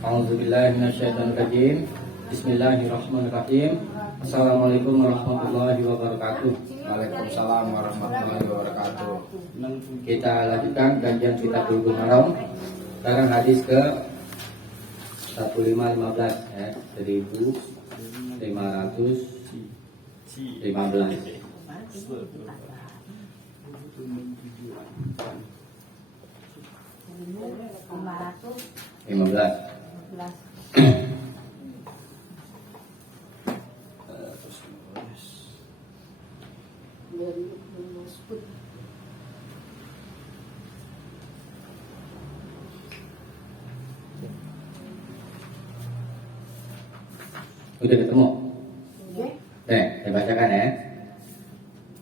A'udzubillahi minasyaitonirrajim. Bismillahirrahmanirrahim. Assalamualaikum warahmatullahi wabarakatuh. Waalaikumsalam warahmatullahi wabarakatuh. Kita lanjutkan kajian kitab Bulughul Maram. Sekarang hadis ke 1515 ya, 1515. 15. Udah ketemu? Saya bacakan ya.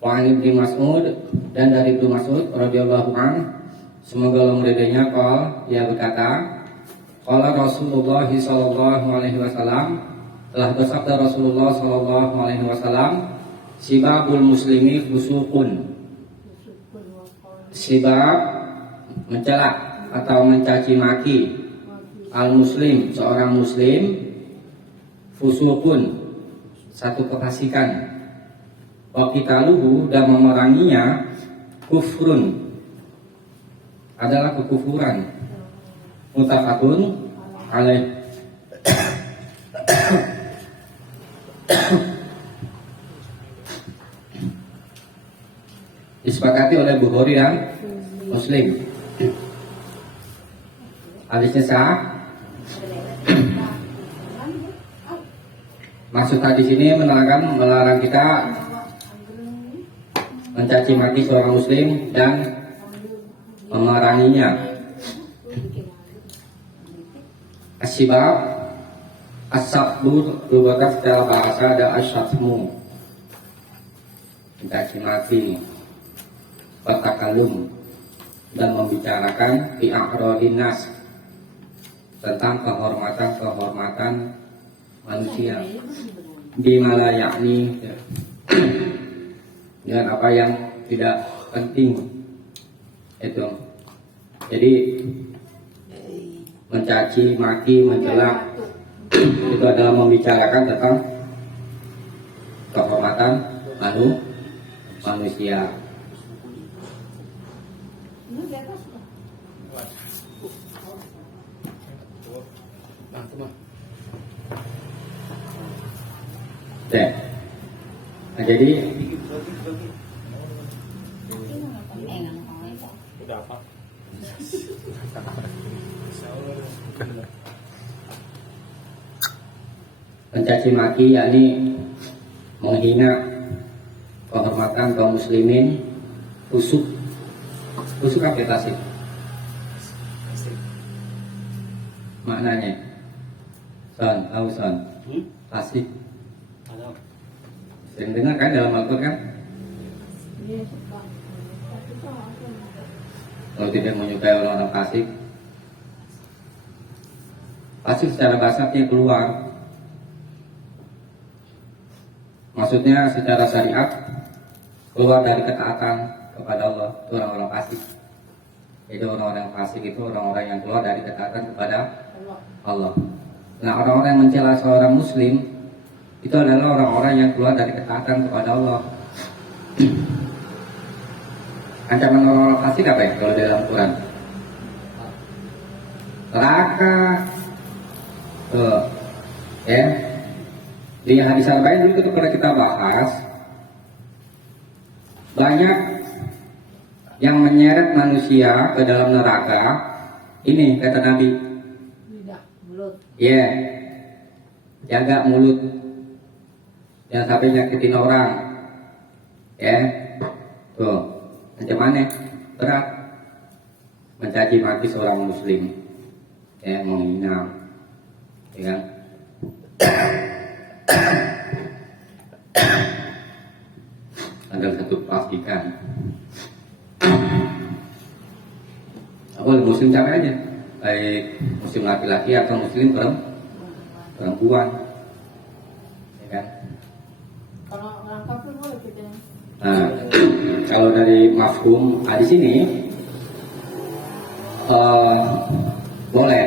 Wa Ibnu Mas'ud, dan dari Ibnu Mas'ud radhiyallahu anhu, semoga Allah meridainya, ia berkata, qala Rasulullah sallallahu alaihi wasallam, telah bersabda Rasulullah sallallahu alaihi wasallam, sibabul muslimi fusuqun. Sibab mencela atau mencaci maki al muslim, seorang muslim, fusuqun, satu kefasikan. Wa qitaluhu, dan memeranginya, kufrun, adalah kekufuran. Mutafaqun alaih. Disepakati oleh Bukhari dan Muslim. Hadisnya sah. Maksud hadis ini melarang kita mencaci maki seorang muslim dan memeranginya. Asbab as-sabur, berbagai secara bahasa ada asyatmu, mencaci maki, bertakalum, dan membicarakan fi a'radin nas, tentang kehormatan manusia, bimala yakni, dengan apa yang tidak penting. Itu jadi mencaci maki, mencela itu adalah membicarakan tentang kehormatan manusia. Nah, jadi mencaci maki yakni menghina kehormatan kaum muslimin, fusuk apa tasik maknanya? Son tasik sering dengar kan dalam Al-Quran kan? Kalau tidak menyukai orang-orang fasik, fasik secara bahasanya keluar. Maksudnya secara syariat keluar dari ketaatan kepada Allah, itu orang-orang fasik. Jadi orang-orang fasik itu orang-orang yang keluar dari ketaatan kepada Allah. Nah, orang-orang yang mencela seorang muslim itu adalah orang-orang yang keluar dari ketaatan kepada Allah. Ancaman orang-orang fasik apa ya kalau dalam Quran? Neraka. Ya. Di hadis Arba'in dulu ketika kita bahas, banyak yang menyeret manusia ke dalam neraka. Ini kata Nabi. Ya, jaga mulut, jangan sampai nyakitin orang. Ya, tuh. Ancamannya berat, mencaci maki seorang muslim, ya, menghina, ya kan? Ada satu plastikan. Boleh muslim siapa aja, baik muslim laki-laki atau muslim perempuan, ya kan? Kalau orang kafir boleh kita. Nah, kalau dari mafhum hadis ini boleh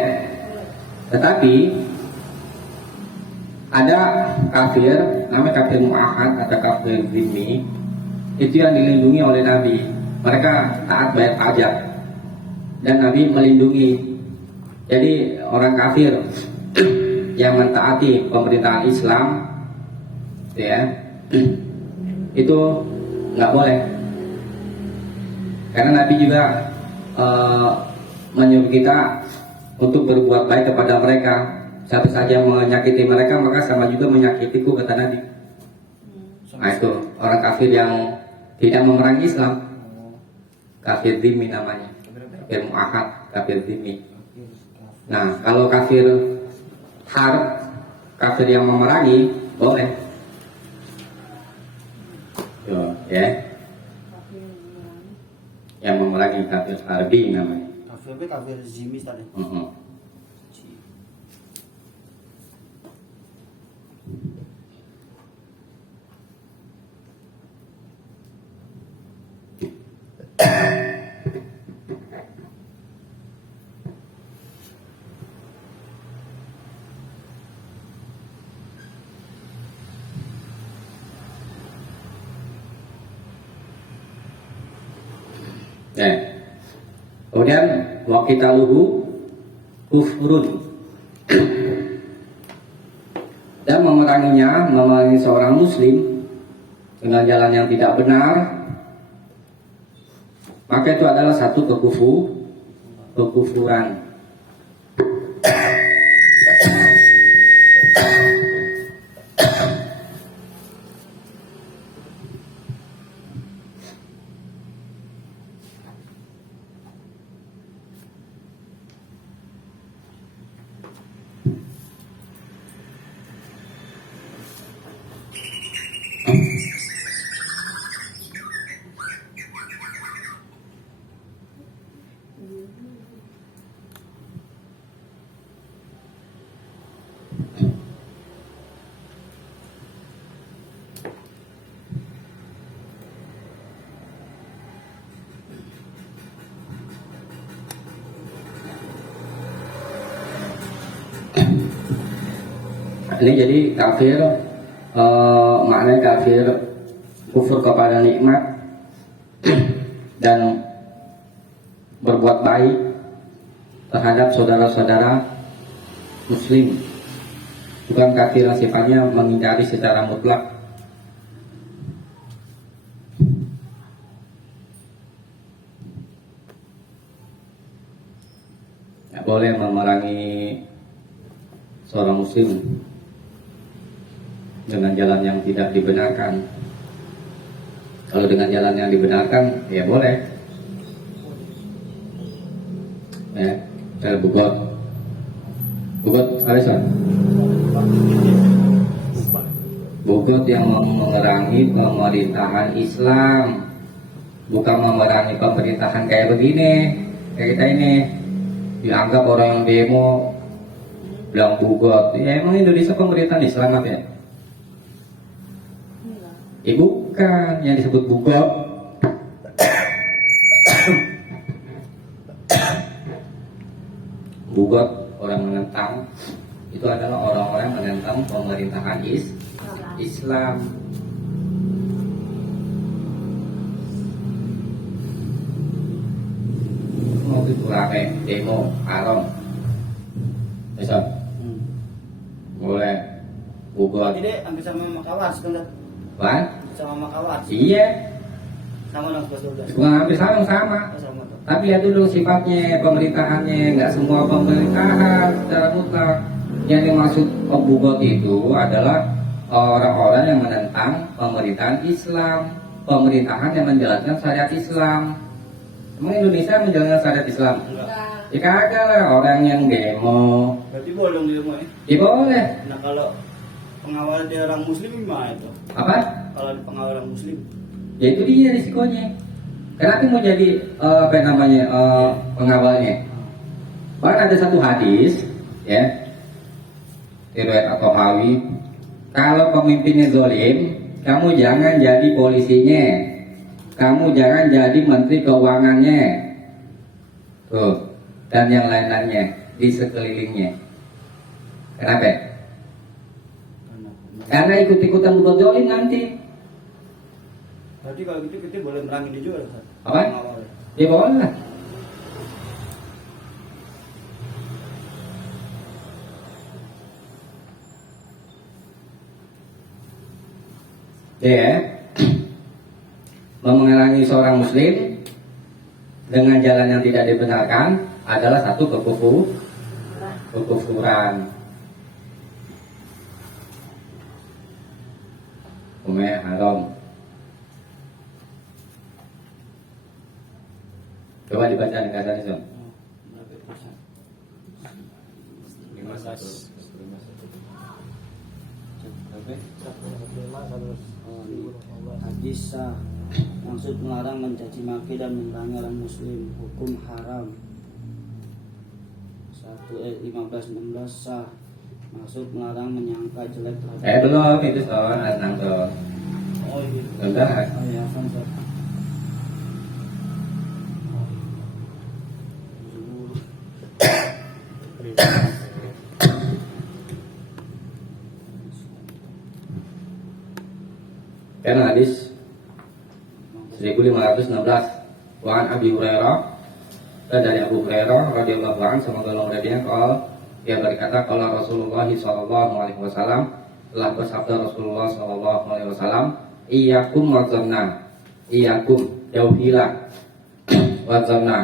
Tetapi ada kafir, namanya kafir mu'ahad atau kafir dhimmi, itu yang dilindungi oleh Nabi. Mereka taat bayar pajak dan Nabi melindungi. Jadi orang kafir yang mentaati pemerintahan Islam, ya, itu nggak boleh. Karena Nabi juga menyuruh kita untuk berbuat baik kepada mereka. Siapa saja menyakiti mereka maka sama juga menyakitiku, kata Nabi. Nah itu orang kafir yang tidak memerangi Islam, kafir dhimmi namanya, kafir mu'ahad, kafir dhimmi. Nah kalau kafir harb, kafir yang memerangi, boleh. Tuh, ya. Yang memerangi kafir harbi namanya. Kafir zimmi tadi. Ya. Kemudian waqitaluhu kufrun, dan memerangi seorang muslim dengan jalan yang tidak benar, maka itu adalah satu kekufuran. Ini jadi kafir, maknanya kafir kufur kepada nikmat dan berbuat baik terhadap saudara-saudara muslim. Bukan kafir yang sifatnya mengingkari secara mutlak. Tidak boleh memerangi seorang muslim dengan jalan yang tidak dibenarkan. Kalau dengan jalan yang dibenarkan, ya boleh. Ya, saya bugot Alisa. Bugot yang memerangi pemerintahan Islam, bukan memerangi pemerintahan kayak begini, kayak kita ini. Dianggap orang yang demo bilang bugot. Ya emang Indonesia pemerintahan Islam apa ya? Bukan yang disebut bugot. Bugot, orang menentang, itu adalah orang-orang menentang pemerintahan Islam. Mau itu rame demo haram, besok boleh bugot. Jadi hampir sama Makawas kan? Wan? Sama Makawas. Iya. Sama dong 12. Bukan hampir sama. Sama tuh. Tapi lihat dulu sifatnya, pemerintahannya. Nggak semua pemerintahan secara mutlak. Yang dimaksud pembugot itu adalah orang-orang yang menentang pemerintahan Islam, pemerintahan yang menjalankan syariat Islam. Emang Indonesia menjalankan syariat Islam? Enggak. Ya kagak lah, orang yang demo. Berarti boleh dong di demo ya? Ya boleh. Nah kalau pengawal dia orang muslim gimana itu? Apa? Kalau di pengawal orang muslim? Ya itu dia risikonya. Kenapa mau jadi pengawalnya? Bahkan ada satu hadis, ya, riwayat At-Tahawi, kalau pemimpinnya zalim, kamu jangan jadi polisinya, kamu jangan jadi menteri keuangannya, tuh, dan yang lain-lainnya di sekelilingnya. Kenapa? Karena Karena ikut-ikutan berbuat zalim nanti. berarti kalau gitu kita boleh merangi dia juga Ustaz. Apa? Pengawal. Ya boleh lah. Ya, memerangi seorang muslim dengan jalan yang tidak dibenarkan adalah satu kekufuran. Hukumnya haram. Coba dibaca di kasar itu. Berapa itu, Ustaz? 15. Hadis sah, maksud melarang mencaci maki dan memerangi orang muslim, hukum haram. 1:15-16 sah, maksud melarang menyangka jelek terhadap. Belum itu soal tentang tuh. Oh iya. Udah. Oh iya, kan Ustaz. Karena hadis 1516 Wan Abi Hurairah, dan dari Abu Hurairah radhiyallahu anhu, semoga Allah meridainya, dia berkata, kalau Rasulullah sallallahu alaihi wasallam, telah bersabda Rasulullah sallallahu alaihi wasallam, iyyakum wadzanna, iyyakum jauhilah wadzanna,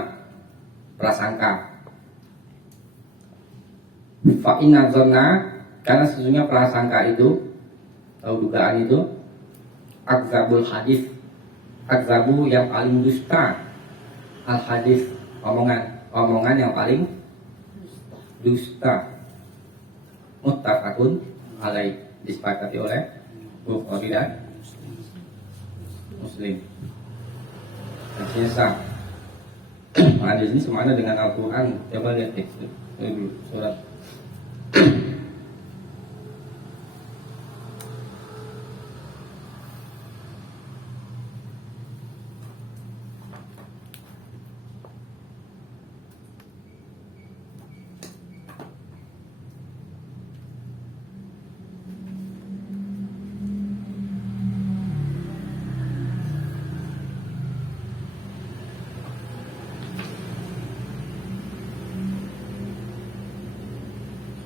prasangka. Fa inna dzanna, karena sesungguhnya prasangka itu atau dugaan itu akzabul hadis, akzabu yang paling dusta, al hadis omongan yang paling dusta. Muttafaqun alaih, disepakati oleh Bukhari dan Muslim. Artinya sah. Hadis ini semuanya dengan Al-Quran. Coba lihat teks dulu surat.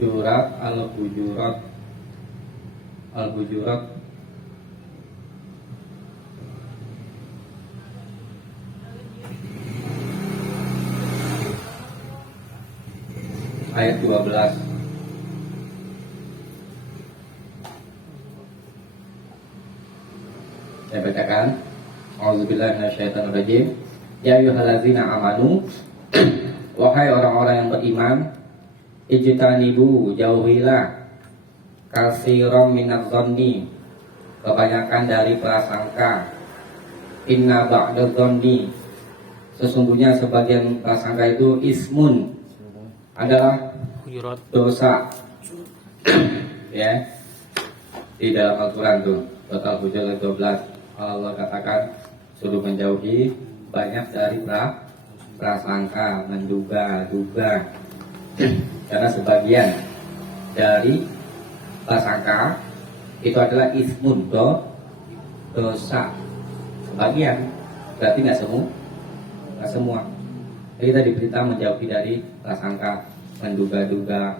Surat Al-Hujurat, Al-Hujurat ayat 12. Saya bacakan. A'udzubillahi minasyaitonirrajim. Ya ayyuhallazina amanu, wahai orang-orang yang beriman, ijtanibu, jauhilah, katsiran minadz-dzanni, kebanyakan dari prasangka. Inna ba'dadz-dzanni, sesungguhnya sebagian prasangka itu ismun, adalah dosa. Ya, di dalam Al-Quran tuh total Hujurat 12 Allah katakan suruh menjauhi banyak dari prasangka, menduga-duga. Karena sebagian dari prasangka itu adalah ismun, dosa. Sebagian, berarti nggak semua. Jadi kita diberitahu menjauhi dari prasangka, menduga-duga.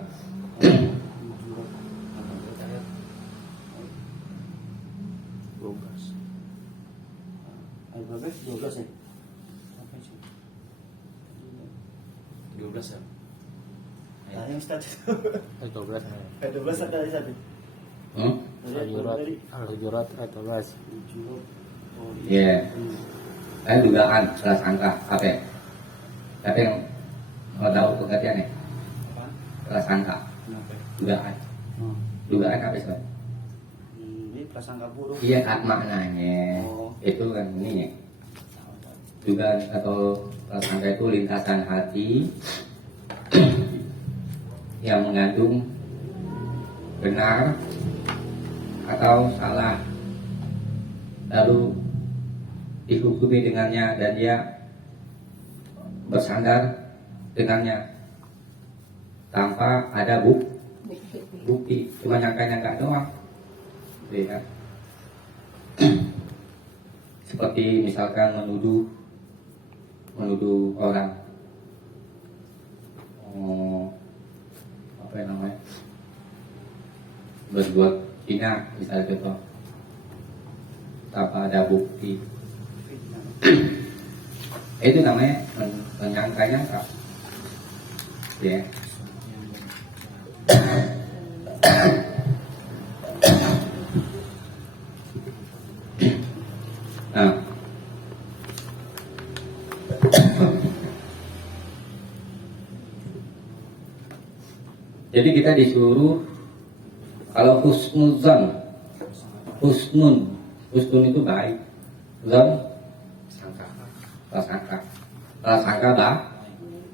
Ayat berapa? 12 ya? Apa sih? 12 ya? Nah, yang Ustaz. Ayat 12 ya? Ayat 12 ada di satu. Al-Hujurat ayat 12. Oh Ya, saya dugaan prasangka apa? Tapi yang mau tahu pengertiannya Apa? prasangka, Kenapa? dugaan, Oh. dugaan apa sih? Ini prasangka buruk. Iya, kan maknanya itu kan ini ya. Dugaan atau prasangka itu lintasan hati yang mengandung benar atau salah, lalu dihukumi dengannya dan dia bersandar dengannya tanpa ada bukti, cuma nyangka-nyangka doang. Gitu ya kan? Seperti misalkan menuduh orang, apa yang namanya, berbuat zina misalnya contoh, tanpa ada bukti. Itu namanya menyangka-nyangka, ya. Nah, jadi kita disuruh kalau husnuzan, husnun itu baik, zon prasangka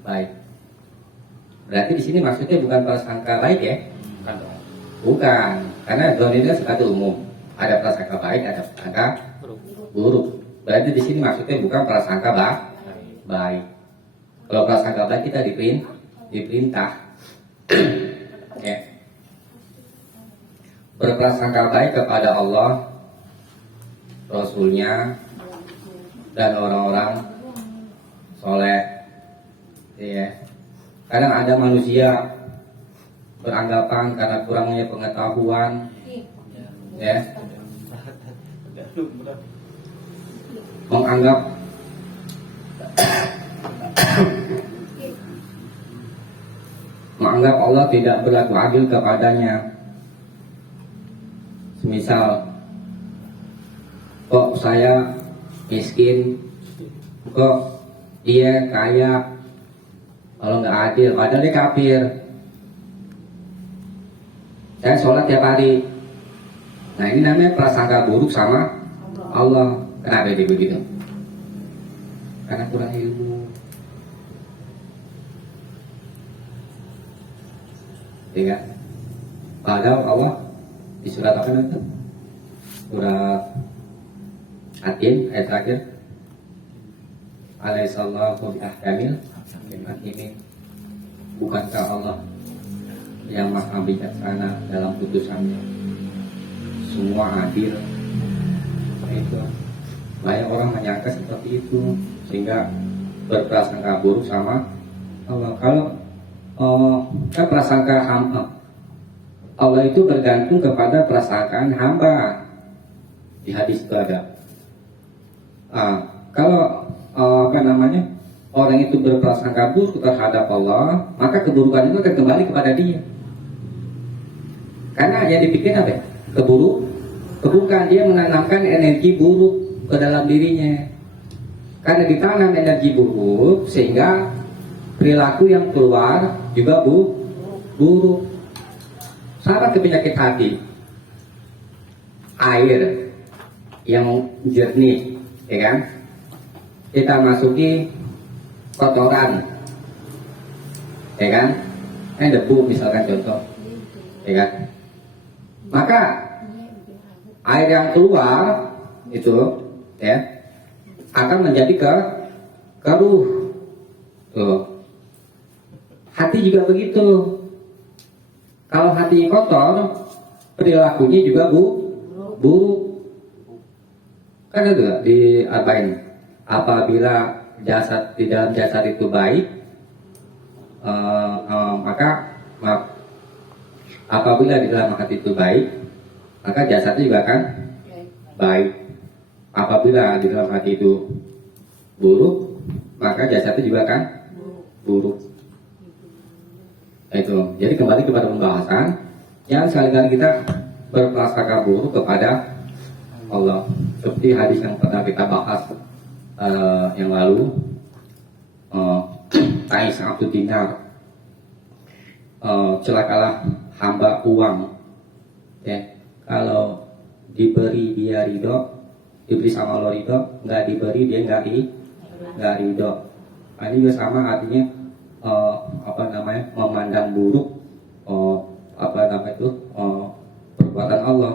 baik. Berarti di sini maksudnya bukan prasangka baik ya? Bukan, karena zon itu sifat umum. Ada prasangka baik, ada prasangka buruk. Berarti di sini maksudnya bukan prasangka baik. Kalau prasangka baik kita diperintah, ya, berprasangka baik kepada Allah, Rasulnya, dan orang-orang soleh. Ya. Kadang ada manusia beranggapan karena kurangnya pengetahuan, ya, menganggap Allah tidak berlaku adil kepadanya. Semisal, kok saya miskin, kok dia kaya, kalau nggak adil, padahal dia kafir. Saya sholat tiap hari. Nah ini namanya prasangka buruk sama Allah. Kenapa dia begitu? Karena kurang ilmu. Ya. Padahal Allah di surat apa nanti? Surat Atin ayat terakhir. Alaihissallahu bi'ahkamil hakimin. Bukankah Allah yang maha bijaksana dalam putusannya, semua adil? Itu banyak orang menyangka seperti itu sehingga berprasangka buruk sama Allah. Kalau kan prasangka hamba Allah itu bergantung kepada prasangkaan hamba. Di hadis itu ada. Kalau apa namanya, orang itu berprasangka buruk terhadap Allah, maka keburukan itu akan kembali kepada dia. Karena yang dipikir apa? Keburukan, dia menanamkan energi buruk ke dalam dirinya. Karena ditanam energi buruk sehingga perilaku yang keluar juga buruk. Sama ke penyakit hati. Air yang jernih, ya kan? Kita masuki kotoran, ya kan? Debu misalkan contoh, ya kan? Maka air yang keluar itu, ya, akan menjadi keruh. Tuh. Hati juga begitu. Kalau hati kotor, perilakunya juga buruk. Kan itu di Arba'in. Apabila jasad di dalam jasad itu baik, maka apabila di dalam hati itu baik, maka jasadnya juga akan baik. Apabila di dalam hati itu buruk, maka jasadnya juga akan buruk. Itu. Jadi kembali kepada pembahasan, yang sekali-kali kita berprasangka buruk kepada Allah. Seperti hadis yang pernah kita bahas yang lalu, Tais Abdul Dinar, celakalah hamba uang, ya. Kalau diberi dia ridho, diberi sama Allah ridho, nggak diberi dia nggak ridho. Nah, ini juga sama artinya, memandang buruk perbuatan Allah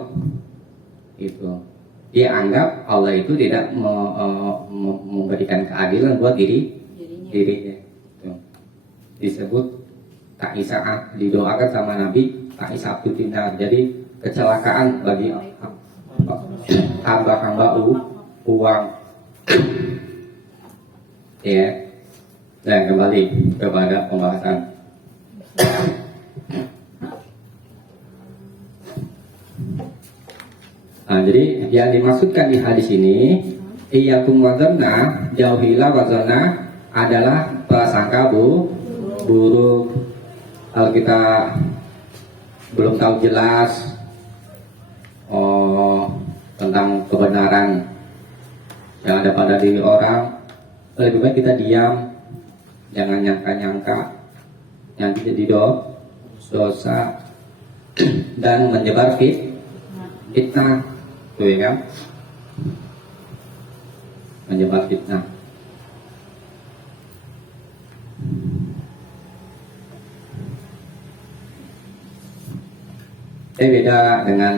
itu. Dia anggap Allah itu tidak memberikan keadilan buat dirinya. Disebut tak isa'ah, didoakan sama Nabi Isabtu Tinar. Jadi kecelakaan bagi hamba-hamba uang. Ya. Dan kembali kepada pembahasan. Nah, jadi yang dimaksudkan di hadis ini, iyyakum wadzanna, jauhilah wadzanna adalah prasangka buruk. Kalau kita belum tahu jelas tentang kebenaran yang ada pada diri orang, lebih baik kita diam, jangan nyangka-nyangka yang jadi dosa dan menyebar fitnah, tuh ya kan? Menyebar fitnah. Beda dengan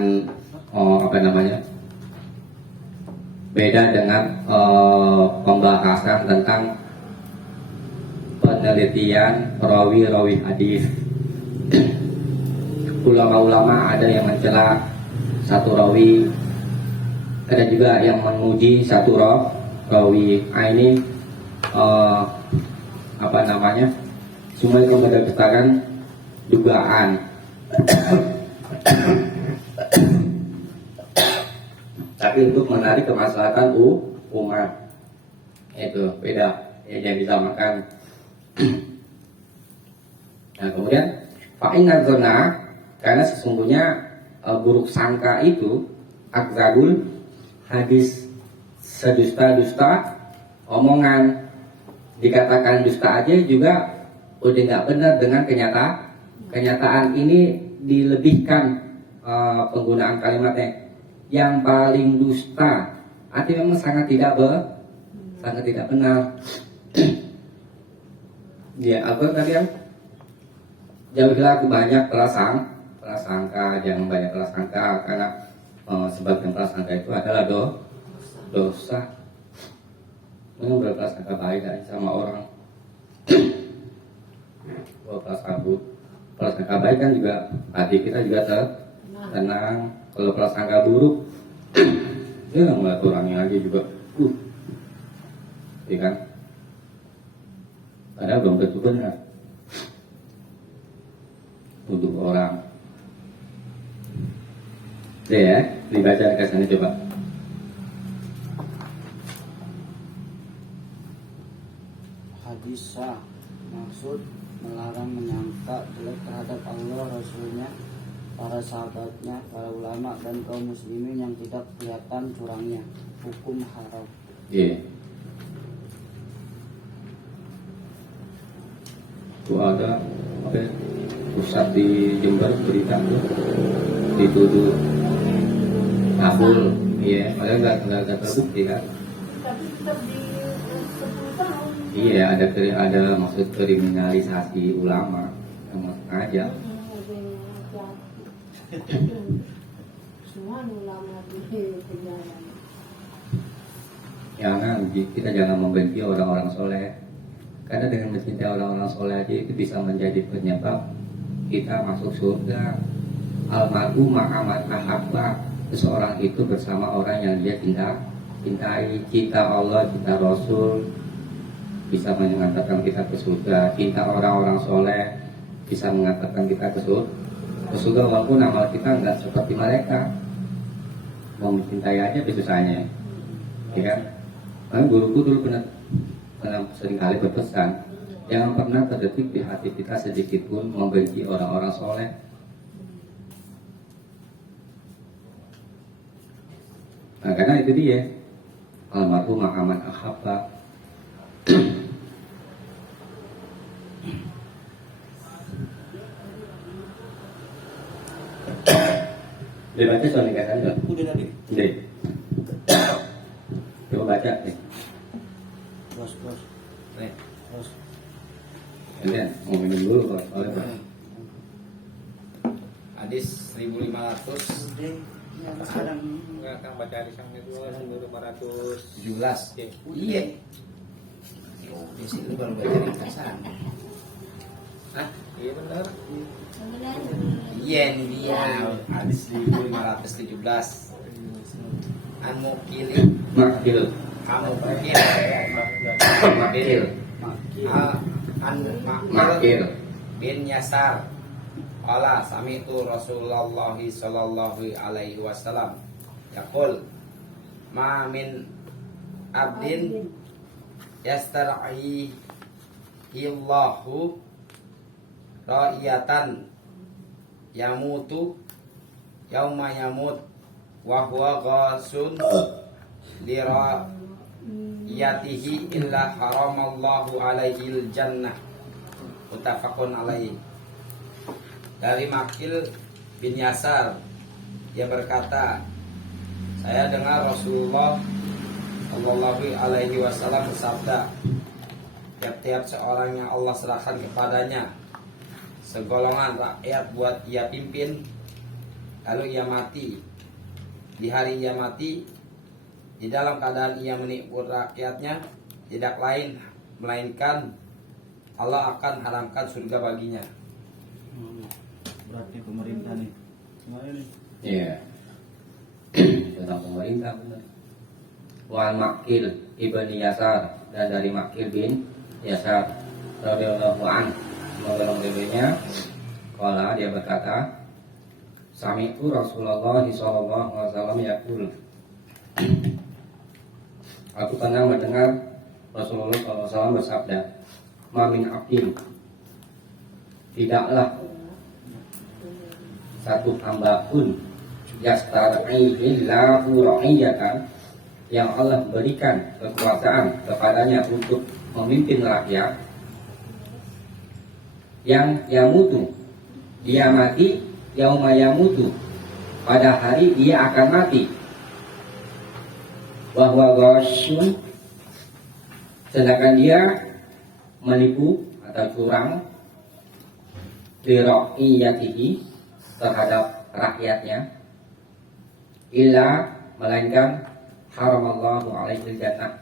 beda dengan pembahasan tentang penelitian rawi hadis. Ulama-ulama ada yang mencela satu rawi, ada juga yang memuji satu rawi. Ini semua itu berdasarkan dugaan. Tapi untuk menarik kemaslahatan umat itu beda, ya, yang disamakan. Nah, kemudian fa'inna dzanna, karena sesungguhnya buruk sangka itu akzabul hadis, sedusta-dusta omongan. Dikatakan dusta aja juga udah nggak benar dengan kenyataan. Ini dilebihkan penggunaan kalimatnya, yang paling dusta, artinya memang sangat tidak benar. Ya, apa tadi yang jauhilah banyak prasangka, jangan banyak prasangka, karena sebagian prasangka itu adalah dosa. Memang berprasangka baik sama orang. Prasangka baik kan juga hati kita juga tenang. Kalau prasangka buruk, ya ngeliat orangnya aja juga, ya kan? Padahal belum tentu benar untuk orang. Ya, dibaca kesana coba. Hadis sah, maksud melarang menyangka jelek terhadap Allah, Rasulnya, para sahabatnya, para ulama dan kaum muslimin yang tidak kelihatan curangnya. Hukum haram. Iya. Itu ada pusat di Jember berita dituduh nabul, iya, padahal nggak terbukti kan? Tapi tetap di 10 tahun. Iya, ada maksud kriminalisasi ulama yang sengaja. Semua ulama di penjara. Jangan, kita jangan membenci orang-orang soleh, karena dengan mencintai orang-orang soleh aja itu bisa menjadi penyebab kita masuk surga. Almarhum ma'aman ahabba, seseorang itu bersama orang yang dia cintai. Cinta Allah, cinta Rasul bisa mengantarkan kita ke surga. Cinta orang-orang soleh bisa mengantarkan kita ke surga, walaupun amal kita nggak seperti mereka. Mau mencintai aja susahnya, ya kan? Karena guruku dulu pernah seringkali berpesan, jangan pernah terdetik di hati kita sedikit pun membenci orang-orang soleh. Nah, karena itu dia, almarhum ma'aman ahabba. Dia baca soal nikahan enggak? Udah tadi. Udah. Coba baca nih. Bos. Nih. Bos. Ini mau minum dulu oleh Pak. Hadis 1500. Ya, sekarang Enggak akan baca hadis yang kedua 1500. 17. Iya. Di situ baru baca ringkasan. Hah? Iya benar. Benar. Iya ini dia. Hadis 1517. Anu kili, Makil. anu kili, Makil. Makil. bin Yasar. Allah sami'tu Rasulullah sallallahu alaihi wasallam yaqul ma min abdin yastar'i illahu ra'iyatan yamutu yauma yamut wa huwa ghasun li ra'iyatihi illa haramallahu alaihi jannah. Muttafaqun alaihi. Dari Makil bin Yasar, dia berkata, saya dengar Rasulullah Shallallahu Alaihi Wasallam bersabda, tiap-tiap seorang yang Allah serahkan kepadanya segolongan rakyat buat ia pimpin, lalu ia mati. Di hari ia mati, di dalam keadaan ia menipu rakyatnya, tidak lain melainkan Allah akan haramkan surga baginya. Berarti pemerintah nih. Gimana nih? Iya. Tentang pemerintah benar. Wan Makil ibni Yasar, dan dari Makil bin Yasar radhiyallahu an, semoga ridhonya, qala, dia berkata, sami'tu Rasulullah sallallahu alaihi wasallam yaqul, aku pernah mendengar Rasulullah sallallahu alaihi wasallam bersabda, ma min abdin, tidaklah satu hamba pun yastar'i illahu ra'iyatan, yang Allah berikan kekuasaan kepadanya untuk memimpin rakyat, yang yamutu, dia mati, yauma yamutu, pada hari dia akan mati, bahwa ghasyun, sedangkan dia menipu atau curang, li ra'iyatihi, terhadap rakyatnya, illa, melainkan haramallahu alaihi jannah,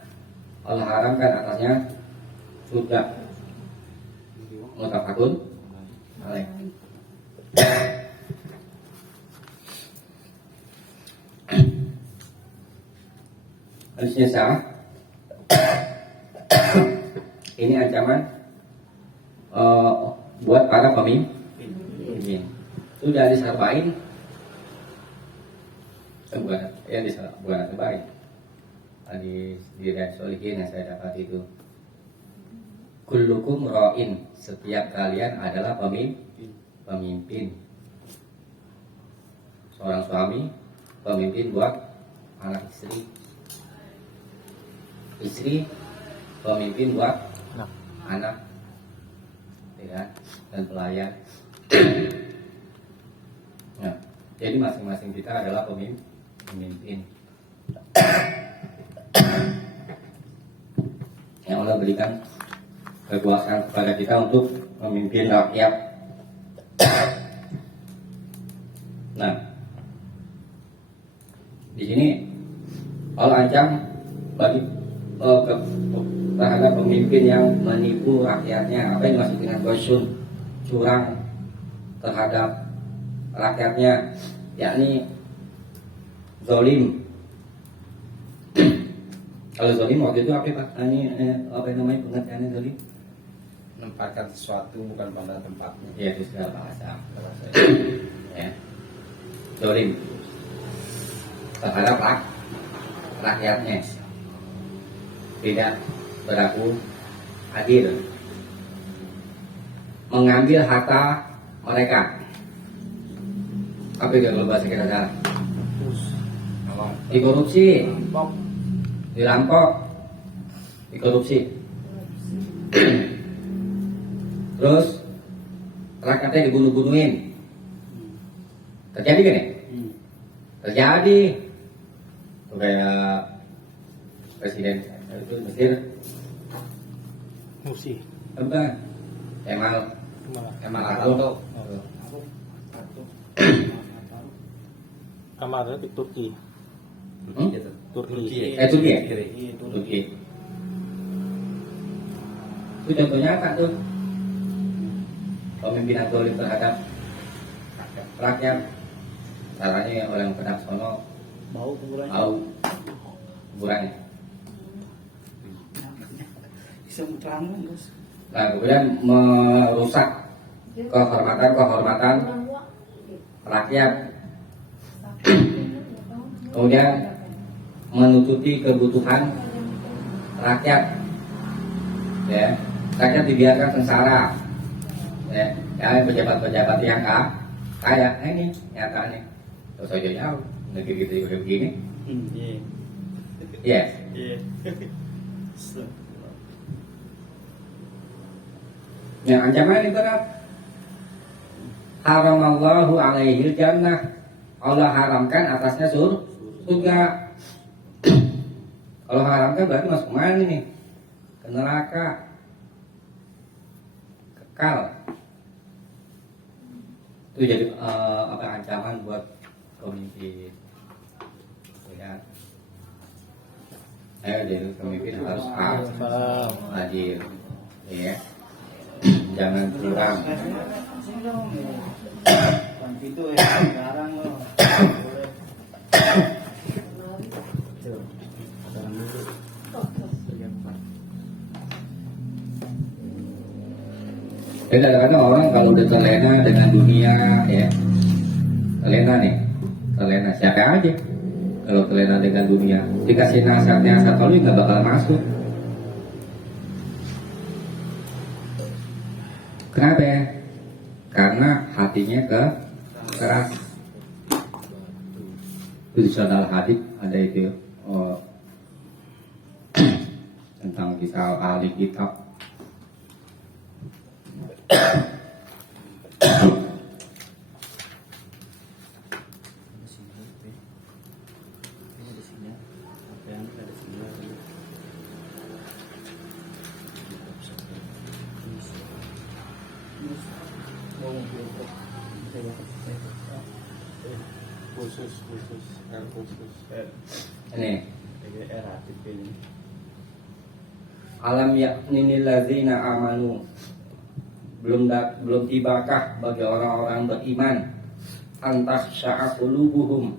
Allah haramkan atasnya surga. Muttafaqun alaih. Hadisnya sah. Ini ancaman buat para pemimpin. Sudah disampaikan, bukan terbaik. Di Riyadhus Shalihin yang saya dapat itu, kullukum ra'in, setiap kalian adalah pemimpin. Seorang suami pemimpin buat anak istri, istri pemimpin buat anak, ya, dan pelayan. Nah, jadi masing-masing kita adalah pemimpin. Yang Allah berikan kekuasaan kepada kita untuk memimpin rakyat. Nah, di sini Allah ancam bagi terhadap pemimpin yang menipu rakyatnya. Apa yang dimaksud dengan ghasyun? Curang terhadap rakyatnya, yakni zalim. Kalau zalim waktu itu apa Pak? Ini apa yang namanya pengertiannya zalim? Menempatkan sesuatu bukan pada tempatnya. Ya, itu sudah bahasa. Ya, zalim terhadap rakyatnya, tidak berlaku adil, mengambil harta mereka. Apa itu kalau bahasa kita salah? Dikorupsi, dirampok, dikorupsi. Terus rakyatnya dibunuh-bunuhin. Terjadi kan ya? Terjadi. Itu kayak presiden itu Mesir. Musi. Apa? Kemal Atatürk. Kamarnya di Turki. Turki. Turki ya? Iya, Turki. Itu contohnya apa tuh? pemimpinan zalim terhadap rakyat. Caranya ya orang kena sono Bau kuburan. tahu kuburannya. Bisa terang bos. Nah, kemudian merusak kehormatan rakyat, kemudian menutupi kebutuhan rakyat, ya, rakyat dibiarkan sengsara, ya, pejabat-pejabat yang kaya, ini nyatanya, terus aja jauh, negeri gitu juga begini, Iya. ya, Iya. yang ancaman ini berat. Haramallahu alaihil jannah, Allah haramkan atasnya surga. Kalau haramkan berarti masuk mana nih? Ke neraka, kekal. Itu jadi ancaman buat pemimpin. Ya. Jadi pemimpin harus adil, ya. Jangan curang. Itu sekarang loh. Jadi kadang-kadang orang kalau udah terlena dengan dunia, ya, terlena siapa aja. Kalau terlena dengan dunia, dikasih nasihat kalau nggak bakal masuk. Kenapa ya? Karena hatinya keras. Itu saudara hadis ada itu tentang kisah ahli kitab. Ini alam yakninil ladzina amanu, belum tibakah bagi orang-orang beriman antah sya'aqulubuhum,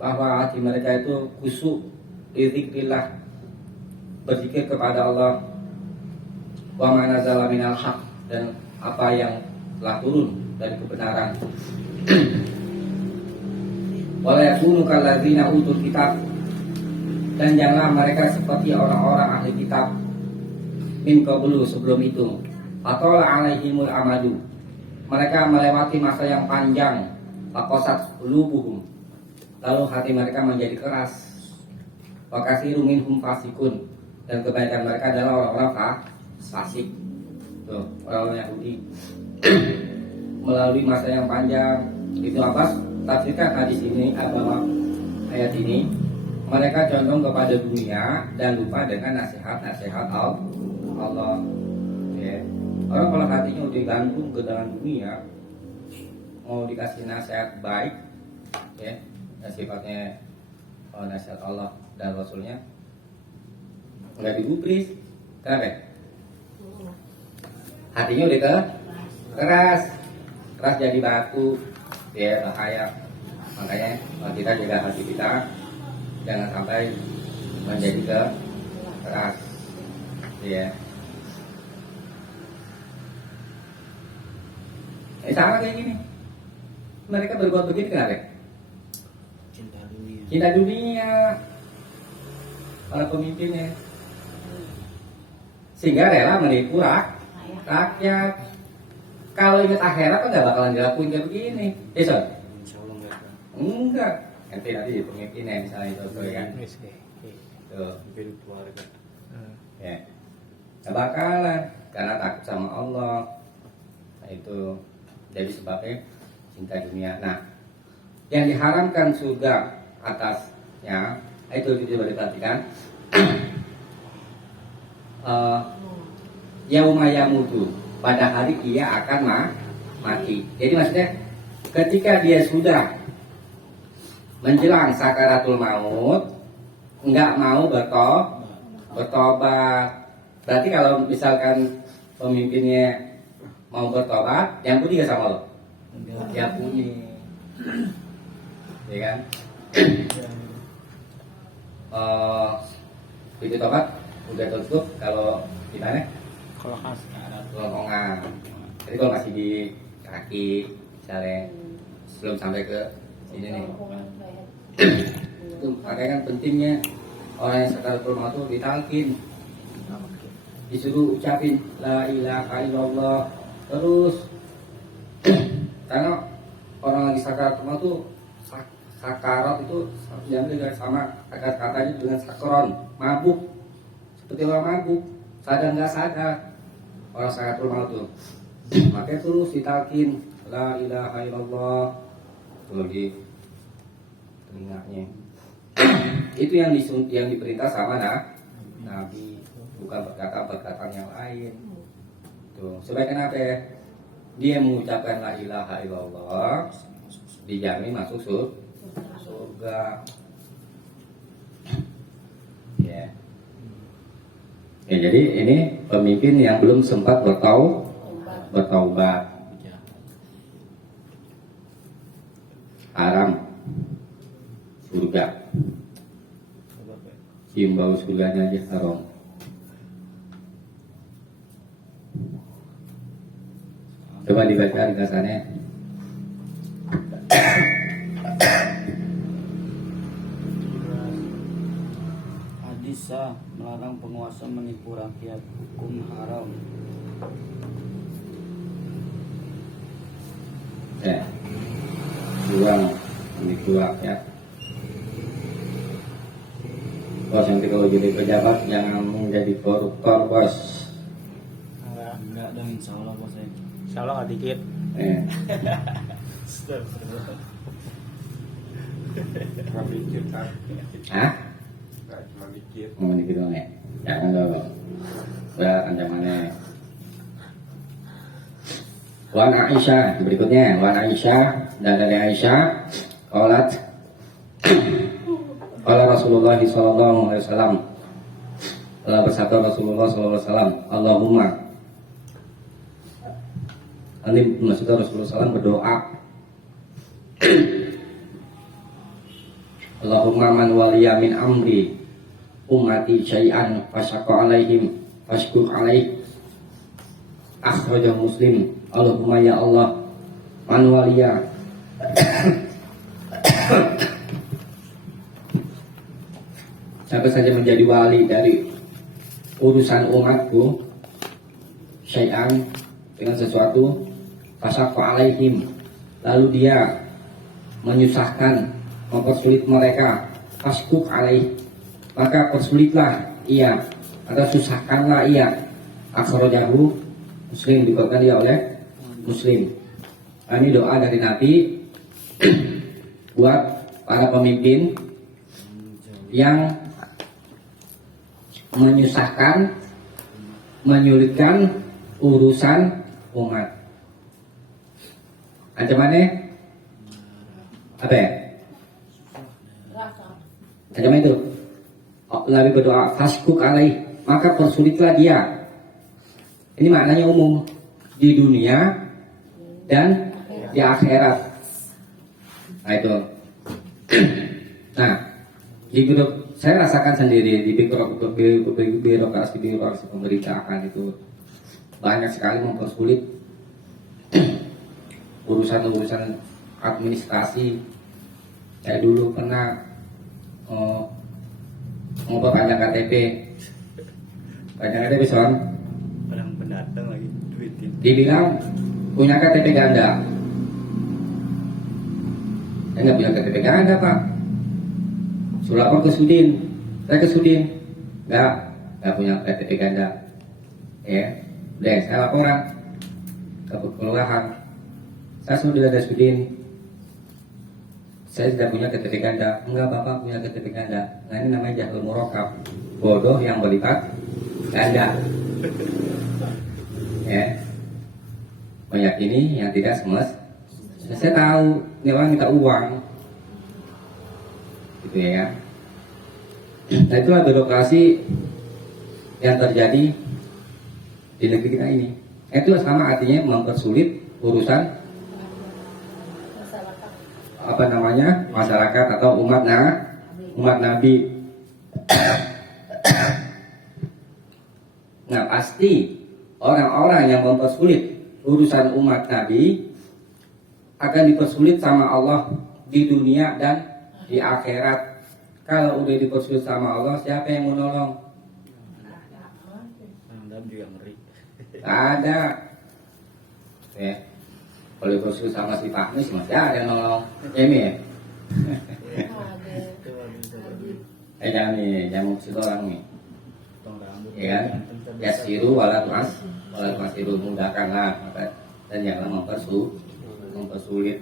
bahwa hati mereka itu kusuk dzikrillah, berzikir kepada Allah, wa ma nazala minal haq, dan apa yang telah turun dari kebenaran. Wala yakunu kalladzina utul kitab, dan janganlah mereka seperti orang-orang ahli kitab min qablu, sebelum itu, atau alaihimul amadu, mereka melewati masa yang panjang, faqasat qulubuhum, lalu hati mereka menjadi keras, wa katsirun minhum fasikun, dan kebanyakan mereka adalah orang-orang fasik. Tuh, orang Yahudi melalui masa yang panjang. Itu apa? Tafsirkan hadis ini adalah ayat ini, mereka condong kepada dunia dan lupa dengan nasihat-nasihat Allah. Ya. Orang kalau hatinya udah gantung ke dalam dunia, mau dikasih nasihat baik, ya, dan sifatnya nasihat Allah dan Rasulnya nggak digubris. Kenapa? Hatinya udah keras jadi batu, ya, bahaya. Makanya kita jaga hati kita jangan sampai menjadi keras, ya. Sama kayak gini, mereka berbuat begini kenapa? Cinta dunia para pemimpinnya, sehingga rela menipu rakyat. Kalau ingat akhirat kan nggak bakalan dilakuin kayak begini, Jason? Enggak. Nanti di pemimpinnya misalnya itu tuh ya. Tuh. Ya. Nggak bakalan, karena takut sama Allah. Nah itu jadi sebabnya cinta dunia. Nah, yang diharamkan surga atasnya, itu coba diperhatikan. Yauma yamutu, pada hari dia akan mati. Jadi maksudnya ketika dia sudah menjelang sakaratul maut, enggak mau bertobat. Berarti kalau misalkan pemimpinnya mau bertobat, yang putih gak sama lo? Yang putih, ya kan? Itu tobat udah tutup kalau gimana? Kalau khas Longkongan. Jadi kalau masih di kaki, misalnya belum sampai ke sini nih. Itu makanya kan pentingnya orang yang sakaratul maut itu ditalkin, disuruh ucapin la ilaha illallah terus. Karena orang lagi sakaratul maut tuh sakarat itu diambil dari sama kata-katanya dengan sakron, mabuk, seperti orang mabuk, sadar nggak sadar orang sakaratul maut tuh. Makanya terus ditalkin la ilaha illallah tuh di telinganya. Itu yang diperintah sama Nabi, bukan perkataan yang lain. Tuh, sebaiknya apa ya? Dia mengucapkan la ilaha illallah dijamin masuk surga. Ya. Ya, jadi ini pemimpin yang belum sempat bertaubat. Haram surga. Cium bau surganya aja haram. Coba dibaca ringkasannya. Hadisah melarang penguasa menipu rakyat, hukum haram. Ya. Uang menipu rakyat. Bos, nanti kalau jadi pejabat jangan menjadi koruptor, bos. Enggak dong, insya Allah bos saya. Insya Allah nggak dikit. Cuma dikit kan. Hah? Nggak cuma dikit. Mau dikit dong ya? Jangan dong. Udah ancamannya. Wan Aisyah berikutnya. Wan Aisyah dan dari Aisyah qalat qala Rasulullah sallallahu alaihi wasallam. Telah bersabda Rasulullah sallallahu alaihi wasallam, Allahumma. Nanti maksudnya Rasulullah SAW berdoa, Allahumma man waliya min amri ummati syai'an fasyaqa alaihim fashkur alaih. Akhrajah Muslim. Allahumma ya Allah man waliya siapa saja menjadi wali dari urusan umatku syai'an dengan sesuatu fasyaqa alaihim, lalu dia menyusahkan, mempersulit mereka, fasbuk alaih, maka persulitlah ia atau susahkanlah ia. Akhrajahu Muslim, dikeluarkan dia oleh Muslim. Nah, ini doa dari Nabi buat para pemimpin yang menyusahkan, menyulitkan urusan umat. Ancamannya apa ya? Ancaman itu Nabi berdoa fasbuk alaih, maka persulitlah dia. Ini maknanya umum di dunia dan di akhirat. Nah itu. Nah, saya rasakan sendiri di birokrasi pemerintahan itu banyak sekali mempersulit urusan administrasi. Saya dulu pernah ngobrol panjang KTP son, Orang pendatang lagi duitin. dibilang punya KTP ganda. Saya nggak bilang KTP ganda pak. Suruh lapor ke Sudin, saya ke Sudin, nggak punya KTP ganda. Ya, udah saya laporan ke kelurahan. Saya sudah dari Sudin, saya tidak punya KTP ganda. Enggak, bapak punya KTP ganda. Nah ini namanya jahil murokab, bodoh yang berlipat ganda. Ya, meyakini yang tidak semestinya. Saya tahu ini orang minta uang, gitu ya. Nah itulah birokrasi yang terjadi di negeri kita ini. Itu sama artinya mempersulit urusan Masyarakat. apa namanya masyarakat atau umat Nabi. Nah pasti orang-orang yang mempersulit urusan umat Nabi akan dipersulit sama Allah di dunia dan di akhirat. Kalau udah dipersulit sama Allah, siapa yang menolong? Dalam juga ngeri. Gak ada. Ya. Kalau dipersulit sama si Pak Nis masih ada yang nolong. Emi ya? Jangan nih, jangan mau kasih orang nih. Tong rambut. Ya kan? Ya siru walat siru mudahkanlah dan jangan mempersulit.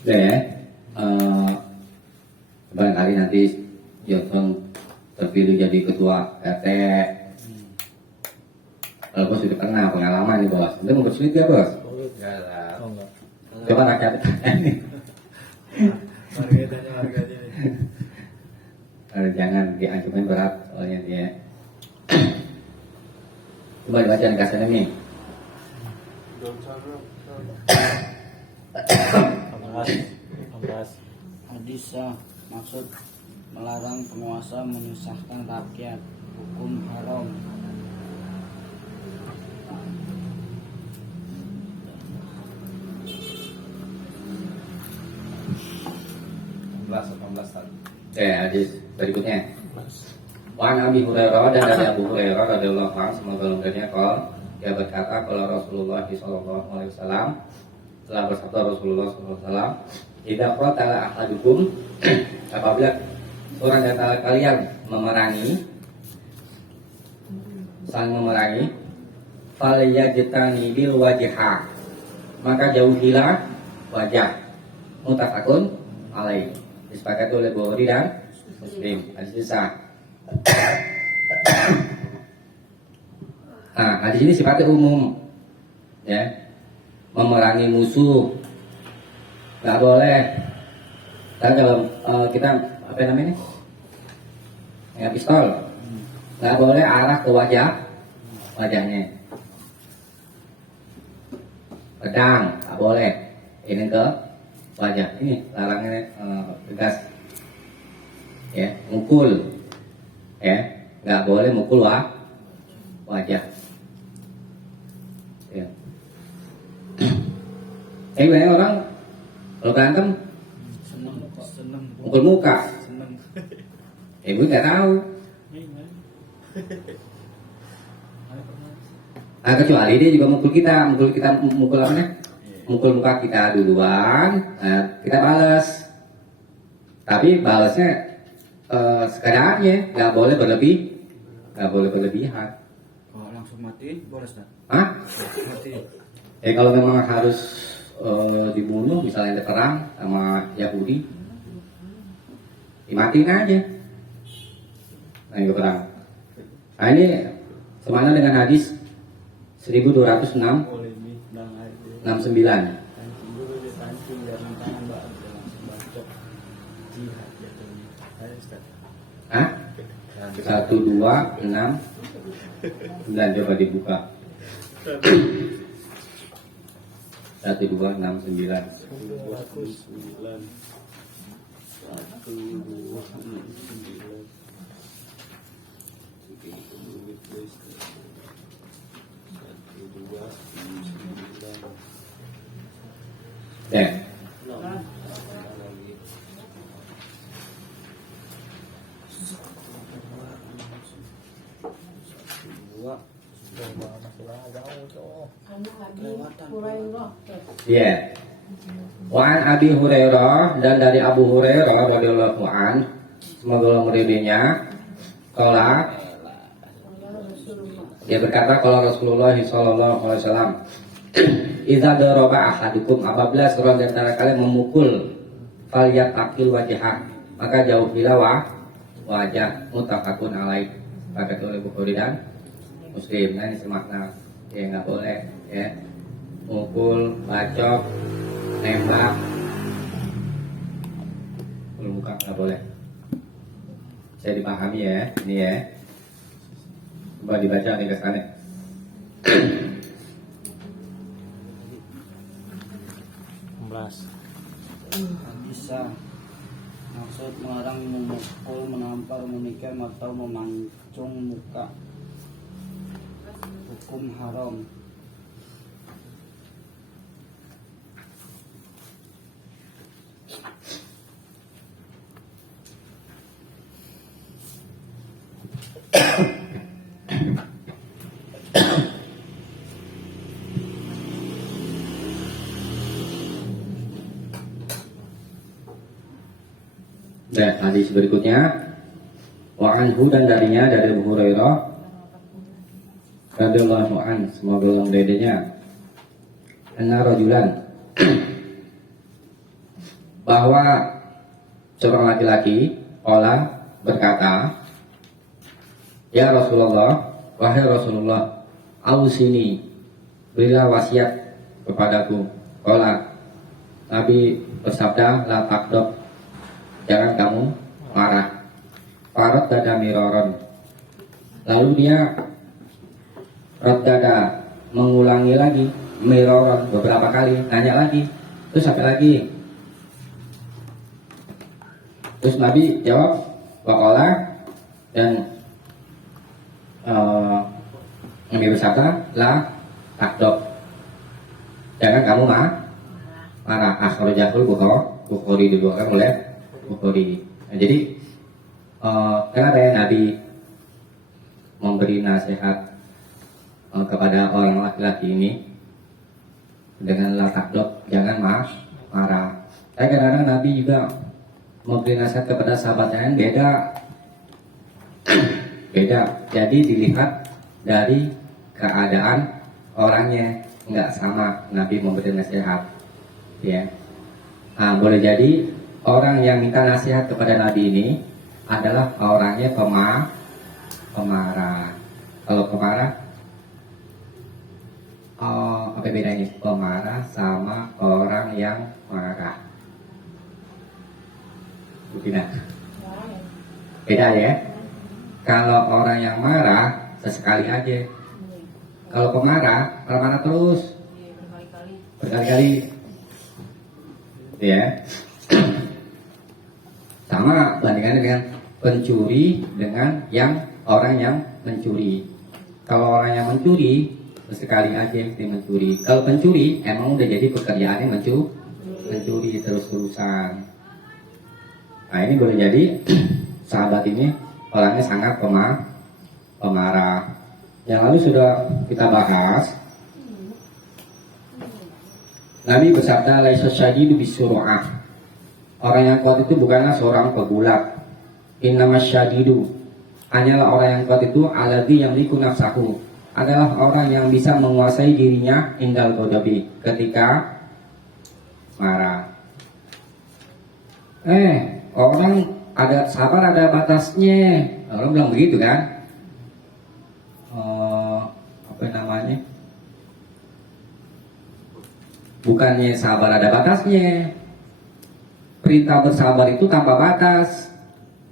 Ya, barangkali nanti Johnson terpilih jadi ketua RT. Kalau bos sudah pernah pengalaman nih bos, itu mempersulit ya bos? Enggak lah. Oh enggak. Coba rakyat ini. Harganya. Jangan diancamkan berat soalnya dia. Coba dibaca kasarnya nih. 16. Hadis sah, maksud melarang penguasa menyusahkan rakyat. Hukum haram. Tadi. Hadis berikutnya. Wan Abi Hurairah dan dari Abu Hurairah radhiyallahu anhu semoga lembutnya dia berkata kalau Rasulullah sallallahu alaihi wasallam telah bersabda Rasulullah sallallahu alaihi wasallam idza qatala ahadukum apabila seorang di antara kalian saling memerangi falyajtani bil wajha maka jauhilah wajah muttafaqun alaih disepakati oleh Bukhari dan Muslim. Hadis sah. Nah, hadis ini sifatnya umum, ya, memerangi musuh, nggak boleh. Dan kalau kita apa namanya, ya pistol, nggak boleh arah ke wajahnya. Pedang, nggak boleh. Ini ke wajah. Ini larangannya tegas. Ya, mukul, ya, nggak boleh mukul wajah. Ya. Banyak orang kalau berantem Seneng. mukul muka. Seneng. Ibu nggak tahu. Nah, kecuali dia juga mukul kita mukul apa nih? Mukul muka kita duluan, nah, kita balas. Tapi balasnya sekadarnya, nggak boleh berlebihan. Kalau langsung matiin, boleh Ustaz? Hah? Matiin. Kalau memang harus dibunuh, misalnya ada perang sama Yahudi, dimatiin aja. Nah, itu perang. Nah, ini semana dengan hadis 1269. Polemik nang aja. Tancing Dulu dia tancing jangan tangan mbak langsung bacok. Jihad jatuhnya. Ayo Ustaz. Hah? 1269 coba dibuka. 1269. 1269. Ya. Anak Abi Hurairah. Iya. Wa an Abi Hurairah dan dari Abu Hurairah radhiyallahu an semoga Allah meridainya qala dia berkata kalau Rasulullah sallallahu alaihi wasallam idza daraba ahadukum apabila seorang di antara kalian memukul falyaqil wajhah maka jauhilah wajah muttafaqun alaih pada oleh Bukhari dan Muslim. Nah ini semakna ya nggak boleh ya mukul, bacok, nembak, mukul muka nggak boleh. Saya dipahami ya, ini ya. Coba dibaca nih ke sana. Bisa. Maksud melarang memukul, menampar, menikam atau memancung muka. Hukum haram. Dan hadis berikutnya, wa anhu dan darinya dari Abu Hurairah radhiyallahu an, semoga Allah meridainya, anna rajulan bahwa seorang laki-laki berkata, ya Rasulullah, wahai Rasulullah, ausini, berilah wasiat kepadaku. Nabi bersabda, la takdob, jangan kamu marah. Farad dada miroron. Lalu dia dada mengulangi lagi, miroron beberapa kali, nanya lagi, terus sampai lagi. Terus Nabi jawab, waqala, dan Nabi bersabda, la takdob, jangan kamu marah. Akhrajahul Bukhari dikeluarkan oleh Bukhari. Nah, jadi kenapa ya Nabi memberi nasihat kepada orang laki-laki ini dengan la takdob, jangan marah. Tapi kadang-kadang Nabi juga memberi nasihat kepada sahabatnya yang beda. Jadi dilihat dari keadaan orangnya, nggak sama Nabi memberi nasihat, ya. Nah, boleh jadi orang yang minta nasihat kepada Nabi ini adalah orangnya pemarah. Kalau pemarah, apa bedanya pemarah sama orang yang marah? Bukina. Beda ya. Kalau orang yang marah sesekali aja. Kalau pemarah, marah terus. Berkali-kali. Ya. Sama bandingannya dengan pencuri dengan orang yang mencuri. Kalau orang yang mencuri sekali aja mesti mencuri. Kalau pencuri emang udah jadi pekerjaannya mencuri terus-terusan. Nah, ini boleh jadi sahabat ini orangnya sangat pemarah. Yang lalu sudah kita bahas, Nabi bersabda, laisa syadidu bisur'ah. Orang yang kuat itu bukanlah seorang pegulat. Innamas syadidu, hanyalah orang yang kuat itu alladzi yamliku nafsahu, adalah orang yang bisa menguasai dirinya indal ghadabi, ketika marah. Orang ada sabar ada batasnya. Orang bilang begitu kan? Apa namanya? Bukannya sabar ada batasnya. Perintah bersabar itu tanpa batas.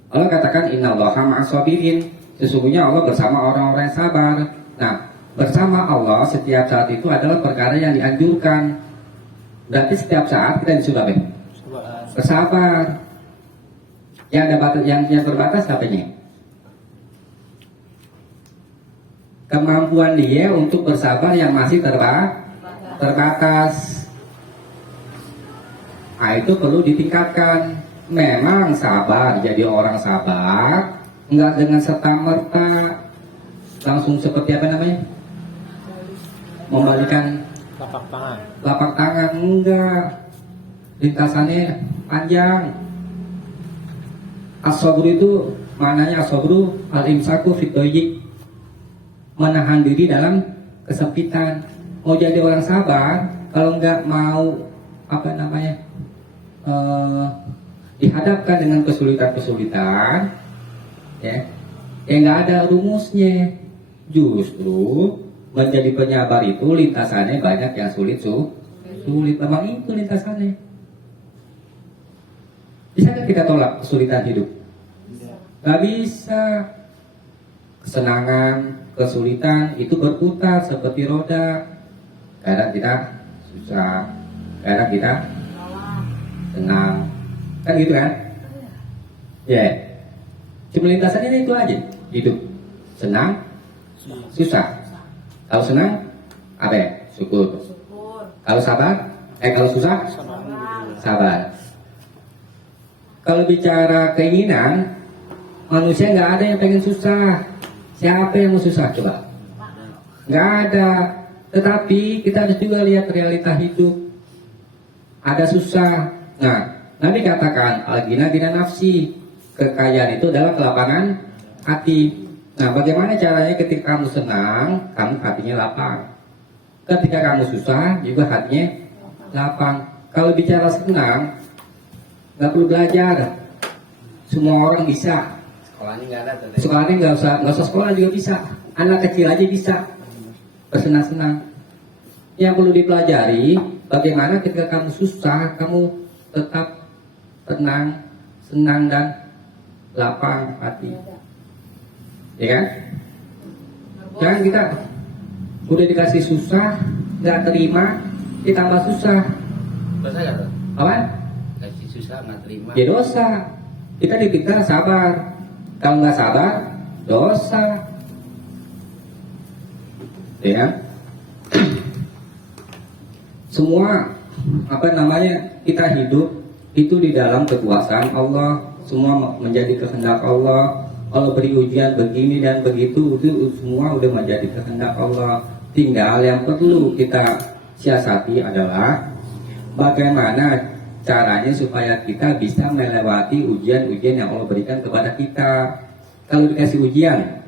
Allah katakan innallaha ma'as-sabirin. Sesungguhnya Allah bersama orang-orang yang sabar. Nah, bersama Allah setiap saat itu adalah perkara yang dianjurkan. Berarti setiap saat kita disuruh apa? Bersabar. Yang ada batas, yang berbatas apanya? Kemampuan dia untuk bersabar yang masih terbatas. Nah, itu perlu ditingkatkan. Memang sabar, jadi orang sabar enggak dengan serta-merta langsung seperti apa namanya? Membalikan lapak tangan, enggak. Lintasannya panjang. As-sabru itu maknanya as-sabru al-imsaku fit doyik, menahan diri dalam kesempitan. Mau jadi orang sabar, kalau nggak mau apa namanya dihadapkan dengan kesulitan-kesulitan, ya nggak ada rumusnya. Justru menjadi penyabar itu lintasannya banyak yang sulit. Memang itu lintasannya. Bisakah kita tolak kesulitan hidup? Gak bisa. Kesenangan, kesulitan itu berputar seperti roda. Kadang kita susah, kadang kita senang, kan gitu kan? Ya, cuma lintasannya itu aja, hidup. Senang, susah. Kalau senang, apa ya? Syukur. Kalau sabar, kalau susah, sabar. Kalau bicara keinginan, manusia nggak ada yang pengen susah. Siapa yang mau susah coba? Nggak ada. Tetapi kita harus juga lihat realita hidup. Ada susah. Nah, Nabi katakan al-ghina ghina nafsi. Kekayaan itu adalah kelapangan hati. Nah, bagaimana caranya ketika kamu senang, kamu hatinya lapang. Ketika kamu susah, juga hatinya lapang. Kalau bicara senang, nggak perlu belajar. Semua orang bisa. Sekolahnya nggak ada tuh. Sekolahnya nggak usah sekolah juga bisa. Anak kecil aja bisa bersenang-senang. Yang perlu dipelajari, bagaimana ketika kamu susah, kamu tetap tenang, senang dan lapang hati. Ya kan? Jangan kita udah dikasih susah, nggak terima, ditambah susah. Dosa nggak tuh? Apa? Kasih susah nggak terima. Ya dosa. Kita dipinta sabar. Kalau nggak sabar, dosa. Ya kan? Semua kita hidup itu di dalam kekuasaan Allah. Semua menjadi kehendak Allah. Allah beri ujian begini dan begitu, itu semua udah menjadi kehendak Allah. Tinggal yang perlu kita siasati adalah bagaimana caranya supaya kita bisa melewati ujian-ujian yang Allah berikan kepada kita. Kalau dikasih ujian,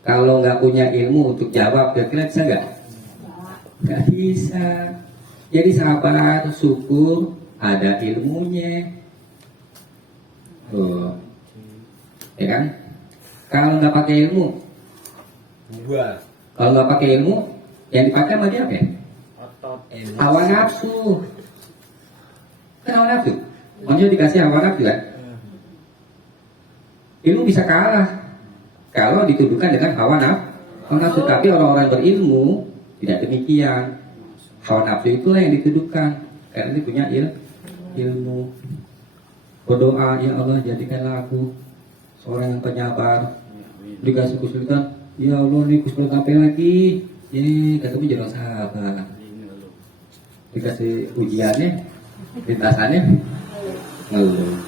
kalau nggak punya ilmu untuk jawab, kira-kira bisa nggak? Nggak bisa. Jadi sabar, syukur, ada ilmunya. Ya kan? Kalau nggak pakai ilmu, kalau nggak pakai ilmu, yang dipakai sama dia apa ya? Hawa nafsu. Kan hawa nafsu. Manusia dikasih hawa nafsu kan? Ilmu bisa kalah kalau dituduhkan dengan hawa nafsu. Tapi orang-orang berilmu tidak demikian. Hawa nafsu itulah yang dituduhkan karena dia punya ilmu. Berdoa, ya Allah jadikanlah aku seorang yang penyabar. Dikasih kesulitan, ya Allah nih kesulitan apa lagi? Ketemu jangan sabar. Dikasih ujiannya, lintasannya ngeluh.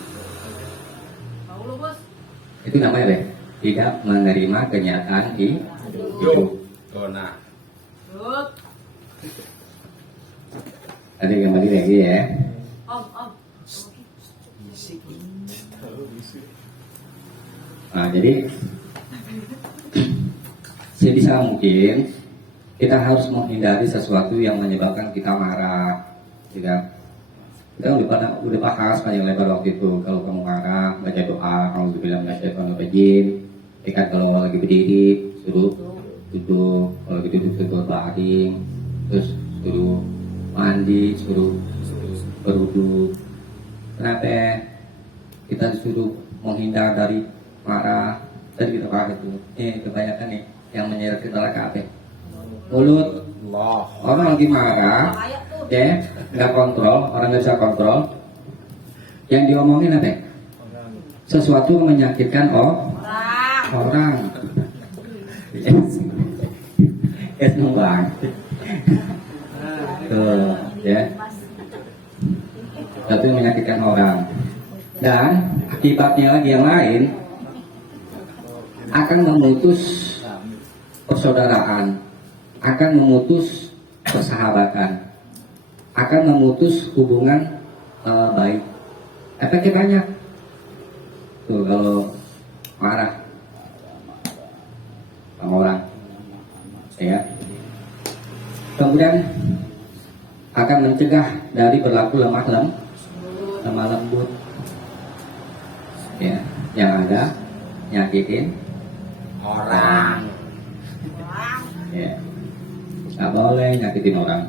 Itu namanya deh, tidak menerima kenyataan hidup. Dona. Tadi kembali lagi ya. Nah, jadi sebisa mungkin kita harus menghindari sesuatu yang menyebabkan kita marah. Kita udah bahas panjang lebar waktu itu. Kalau kamu marah, baca doa, auzubillahi minasyaitonir rajim. Ikan kalau lagi berdiri, suruh duduk. Kalau lagi duduk suruh baring. Terus suruh mandi, suruh berwudu. Kenapa kita disuruh menghindar dari marah? Tadi kita bahas itu. Kebanyakan nih yang menyeret kita ke apa? Mulut. Orang lagi marah, ya, nggak kontrol, orang nggak bisa kontrol. Yang diomongin apa? Sesuatu yang menyakitkan orang. Es numbang. Tuh, ya. Satu yang menyakitkan orang. Dan akibatnya lagi yang lain akan memutus persaudaraan, akan memutus persahabatan, akan memutus hubungan baik. Efeknya banyak. Tuh kalau marah sama orang, ya. Kemudian akan mencegah dari berlaku lemah lembut, ya, yang ada nyakitin orang. Ya, nggak boleh nyakitin orang.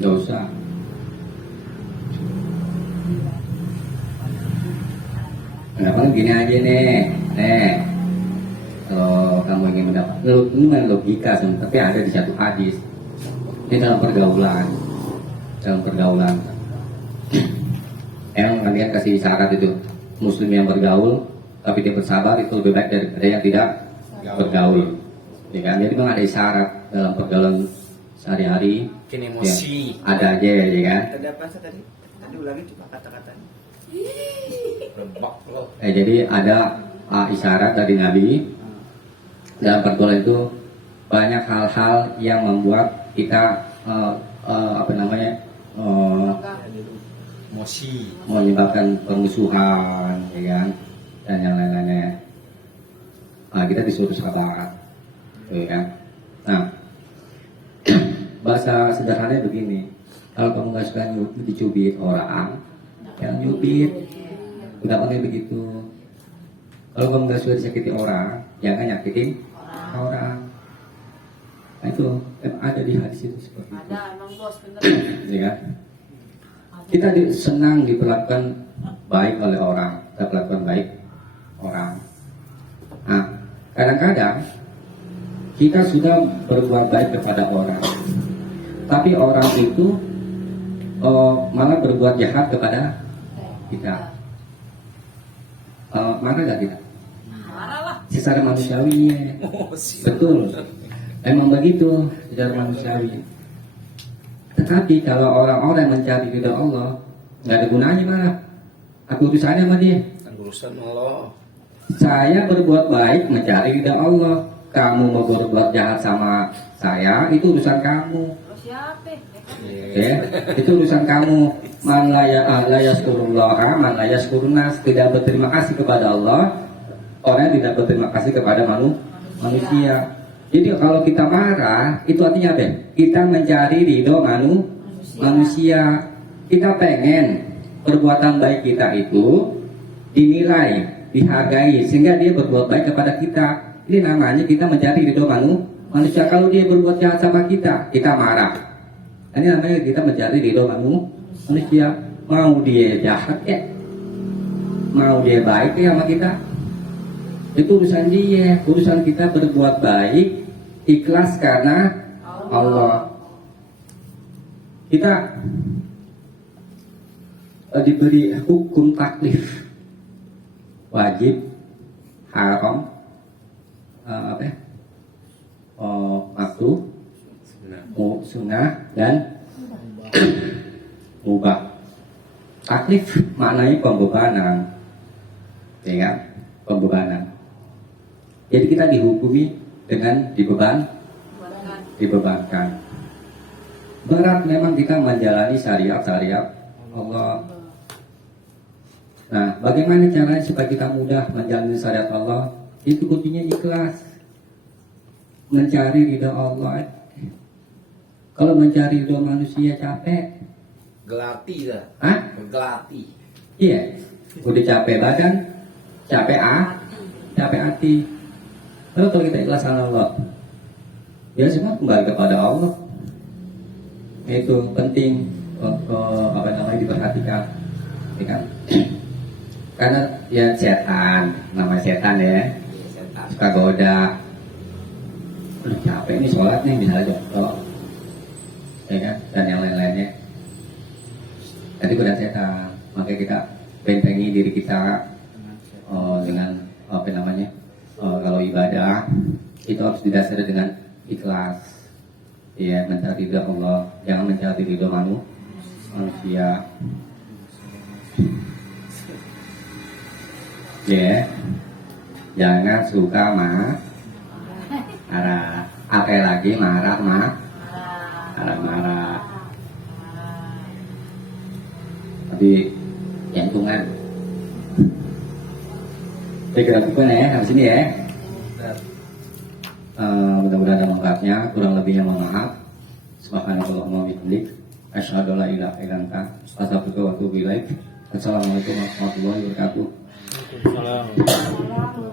Dosa. Kenapa gini aja nih, kalau kamu ingin mendapat, ini memang logika sebenarnya, tapi ada di satu hadis. Ini dalam pergaulan, yang kalian kasih isyarat itu, muslim yang bergaul, tapi dia bersabar itu lebih baik daripada yang tidak bergaul. Ya kan? Jadi memang ada isyarat dalam pergaulan sehari-hari. Bikin emosi. Ya, ada aja, ya kan? Tadi apa sih tadi? Tadi ulangi coba kata-katanya. Lebak loh. Jadi ada isyarat dari Nabi dalam pergaulan itu banyak hal-hal yang membuat kita Emosi. menyebabkan permusuhan, ya kan, dan yang lain-lainnya. Kita disuruh sabar, ya kan. Nah, bahasa sederhananya begini: kalau kamu nggak suka dicubit orang, jangan nyubit. Udah pakai begitu. Kalau kamu nggak suka disakiti orang, jangan nyakitin orang. Nah, itu ada di hadis itu seperti itu. Ada emang bos bener. Ya kan? Kita senang diperlakukan baik oleh orang, kita perlakukan baik orang. Nah, kadang-kadang kita sudah berbuat baik kepada orang, tapi orang itu malah berbuat jahat kepada kita. Marah gak kita? Marah lah. Secara manusiawi, betul. Emang begitu secara manusiawi. Tetapi kalau orang-orang mencari ridha Allah, nggak ada gunanya marah. Aku urusannya sama dia. Kan urusan Allah. Saya berbuat baik mencari ridha Allah. Kamu mau berbuat jahat sama saya, itu urusan kamu. Terus siapa? Ya, itu urusan kamu. Man la yaskurullah, man la yaskurnas, tidak berterima kasih kepada Allah, orang yang tidak berterima kasih kepada manusia. Jadi kalau kita marah, itu artinya apa? Kita mencari ridho manusia. Kita pengen perbuatan baik kita itu dinilai, dihargai, sehingga dia berbuat baik kepada kita. Ini namanya kita mencari ridho manusia. Kalau dia berbuat jahat sama kita, kita marah. Ini namanya kita mencari ridho manusia. Mau dia jahat ya, mau dia baik ya sama kita, itu urusan dia. Urusan kita berbuat baik, ikhlas karena Allah. Kita diberi hukum taklif, wajib, haram, makruh, sunnah, dan mubah. Taklif maknanya pembebanan, ya kan? Pembebanan. Jadi kita dihukumi dengan dibebankan. Berat memang kita menjalani syariat Allah. Nah, bagaimana caranya supaya kita mudah menjalani syariat Allah? Itu kuncinya ikhlas, mencari ridha Allah. Kalau mencari ridha manusia capek. Gelati dah. Hah? Gelati. Iya. Udah capek badan, capek hati. Lalu kalau kita ikhlas sama Allah, ya semua kembali kepada Allah. Itu penting untuk diperhatikan, ya kan? Karena ya setan, nama setan ya, suka goda. Udah capek nih sholat nih, misalnya jatuh, ya kan? Dan yang lain-lainnya. Tadi goda setan, makanya kita bentengi diri kita dengan kalau ibadah itu harus didasari dengan ikhlas, ya, mencari ridha Allah, jangan mencari ridha manusia. Ya, jangan suka marah. Apa lagi marah. Tapi jantungan. Saya kira bukan ya, habis ini ya. Mudah-mudahan ada manfaatnya, kurang lebihnya mohon maaf. Subhanallahumma wa bihamdik, asyhadu an la ilaha illa anta, astaghfiruka wa atubu ilaik. Assalamualaikum warahmatullahi wabarakatuh. Waalaikumsalam.